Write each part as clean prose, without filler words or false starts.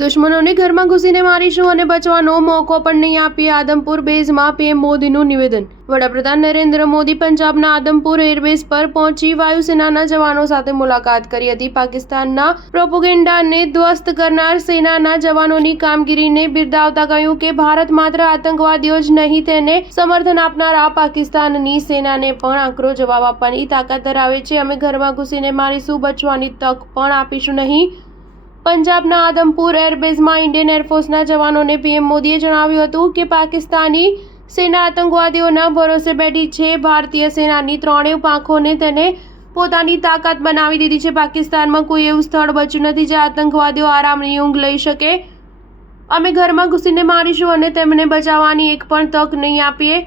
દુશ્મનોને ઘરમાં ઘૂસીને મારીશું અને બચવાનો મોકો પણ નહીં આપીએ. આદમપુર બેઝમાં પીએમ મોદીનું નિવેદન. વડાપ્રધાન નરેન્દ્ર મોદી પંજાબના આદમપુર એરબેઝ પર પહોંચી વાયુસેનાના જવાનો સાથે મુલાકાત કરી હતી. પાકિસ્તાનના પ્રોપેગેન્ડાને ધ્વસ્ત કરનાર સેનાના જવાનોની કામગીરીને બિરદાવતા કહ્યું કે ભારત માત્ર આતંકવાદીઓ જ નહીં, તેને સમર્થન આપનાર આ પાકિસ્તાનની સેનાને પણ આકરો જવાબ આપવાની તાકાત ધરાવે છે. અમે ઘરમાં ઘૂસીને મારીશું, બચવાની તક પણ આપીશું નહીં. પંજાબના આદમપુર એરબેઝમાં ઇન્ડિયન એરફોર્સના જવાનોને પીએમ મોદીએ જણાવ્યું હતું કે પાકિસ્તાની સેના આતંકવાદીઓના ભરોસે બેઠી છે. ભારતીય સેનાની ત્રણેય પાંખોને તેને પોતાની તાકાત બનાવી દીધી છે. પાકિસ્તાનમાં કોઈ એવું સ્થળ બચ્યું નથી જ્યાં આતંકવાદીઓ આરામની ઊંઘ લઈ શકે. અમે ઘરમાં ઘૂસીને મારીશું અને તેમને બચાવવાની એક પણ તક નહીં આપીએ.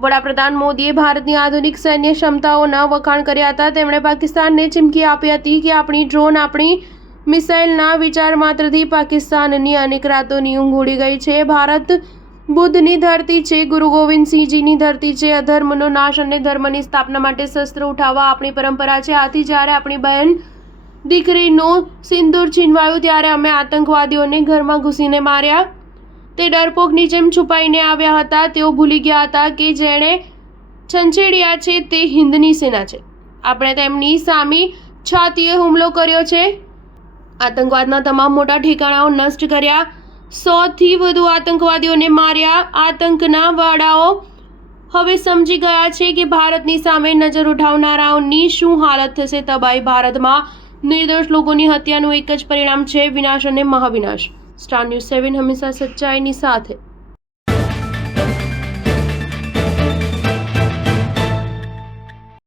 વડાપ્રધાન મોદીએ ભારતની આધુનિક સૈન્ય ક્ષમતાઓના વખાણ કર્યા હતા. તેમણે પાકિસ્તાનને ચીમકી આપી હતી કે આપણી ડ્રોન, આપણી મિસાઇલના વિચાર માત્રથી પાકિસ્તાનની અનેક રાતોની ઊંઘ ઉડી ગઈ છે. ભારત બુદ્ધની ધરતી છે, ગુરુ ગોવિંદસિંહજીની ધરતી છે. અધર્મનો નાશ અને ધર્મની સ્થાપના માટે શસ્ત્ર ઉઠાવવા આપણી પરંપરા છે. આથી જ્યારે આપણી બહેન દીકરીનું સિંદૂર છીનવાયું ત્યારે અમે આતંકવાદીઓને ઘરમાં ઘૂસીને માર્યા. તે ડરપોકની જેમ છુપાઈને આવ્યા હતા. તેઓ ભૂલી ગયા હતા કે જેણે છંછેડ્યા છે તે હિન્દની સેના છે. આપણે તેમની સામે છાતીએ હુમલો કર્યો છે, આતંકવાદના તમામ મોટા ઠેકાણાઓ નષ્ટ કર્યા, 100થી વધુ આતંકવાદીઓને માર્યા. આતંકના વાડાઓ હવે સમજી ગયા છે કે ભારતની સામે નજર ઉઠાવનારાઓની શું હાલત થશે. તબાહી ભારતમાં નિર્દોષ લોકોની હત્યાનું એક જ પરિણામ છે, વિનાશ અને મહાવિનાશ. સ્ટાર ન્યૂઝ 7 હંમેશા સચ્ચાઈની સાથે.